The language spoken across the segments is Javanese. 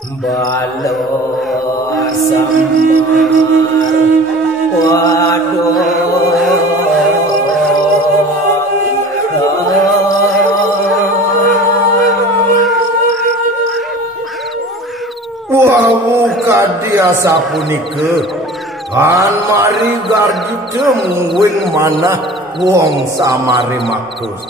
Balos samar waduh Wawu kadia sapunike kan mari gardi temuing mana wong samare makus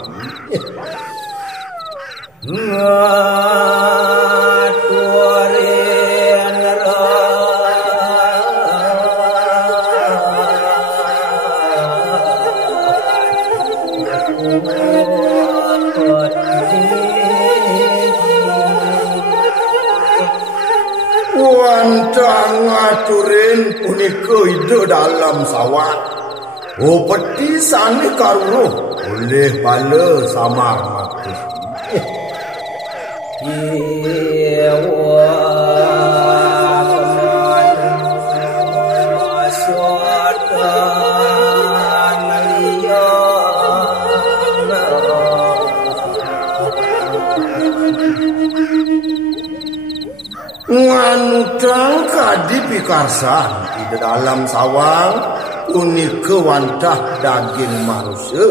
Wantang ngaturin punika ide dalam sawah. Oh peti sani karuh oleh bala samar makus. Ngantang kadi pikarsan di dalam sawang unika wantah daging manusia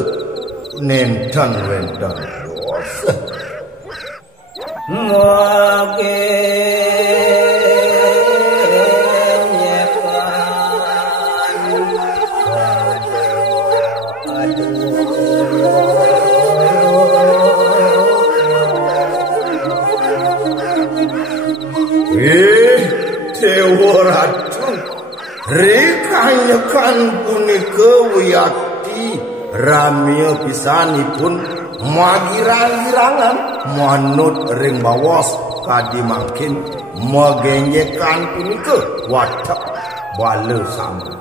nenten wenten dosa Dewa Ratu rekanyakan punika wiyati ramya pisanipun magirang-girangan manut ring bawos kadi mangkin megenyekan punika watak bala sama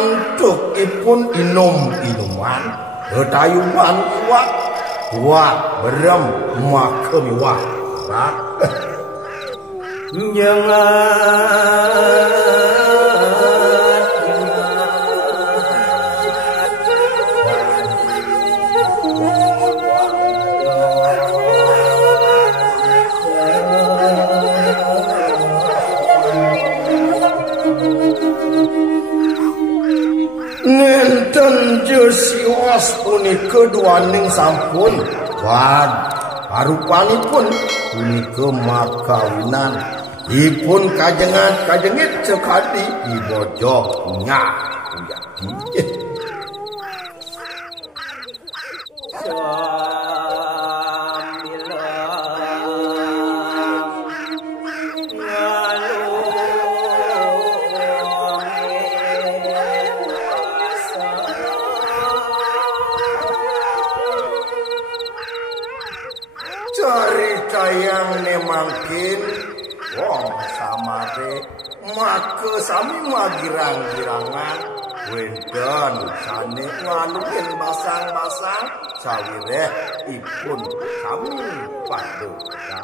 antuk ipun inuman tayuan iwak berem makem iwak nenten siwas punika duaning sampun harupanipun punika makawinan ipun kajengit sekadi ibojo nyah cerita yang nemangkin wong samare maka sami magirang-girangan wedon sane ngalukin basang-basang sawireh ipun sami paduka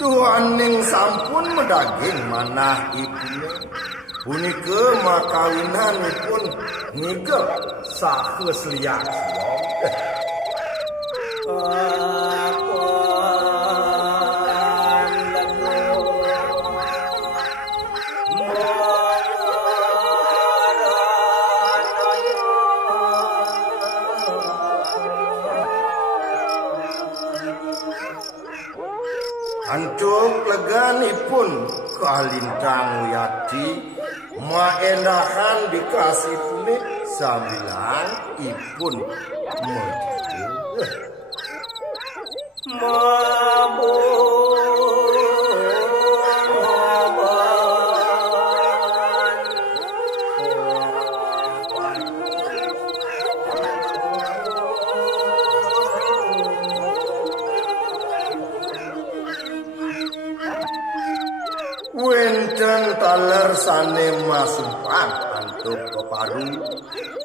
tuaning sampun medaging manah ibunya punika makawinanipun nigel sahes liak antuk leganipun kalintang wiyati maendahan dikasih punik sambilan ipun kersane masumpan antuk keparu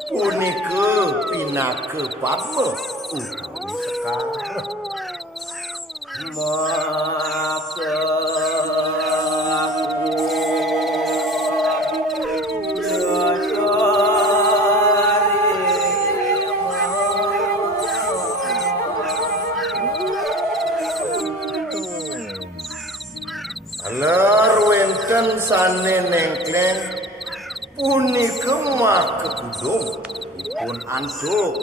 punika pinake padma utawi sekar wenten sane nengkleng punika make kudung dipun antuk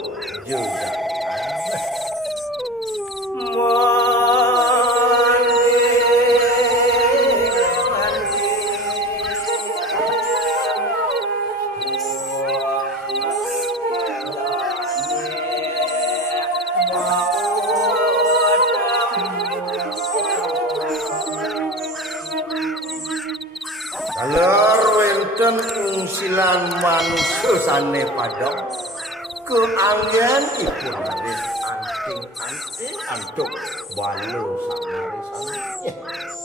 jedak silan manusia sane padok keanggenipun maris anting-anting antuk balu samaris